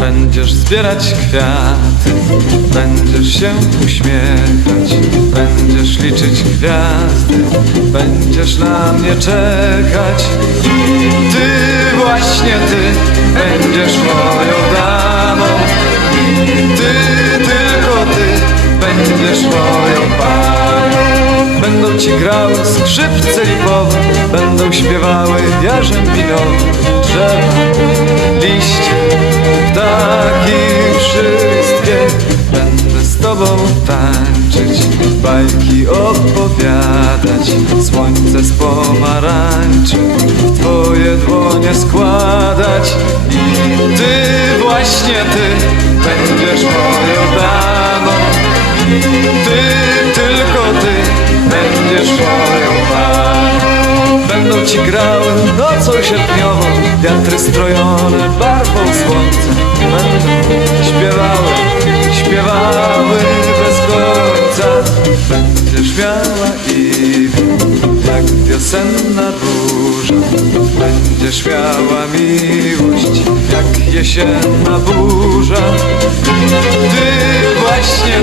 Będziesz zbierać kwiaty, będziesz się uśmiechać, będziesz liczyć gwiazdy, będziesz na mnie czekać. Ty, właśnie ty, będziesz moją damą. Ty, tylko ty, będziesz moją panią. Będą ci grały skrzypce lipowe, będą śpiewały jarzębinowe drzewa, Tobą tańczyć, bajki opowiadać, słońce z pomarańczy twoje dłonie składać. I ty, właśnie ty, będziesz moją damą. Ty, tylko ty, będziesz moją panią. Będą ci grały nocą sierpniową Wiatry strojone barwą Miała iwę jak wiosenna róża Będziesz miała miłość jak jesienna burza. Ty, właśnie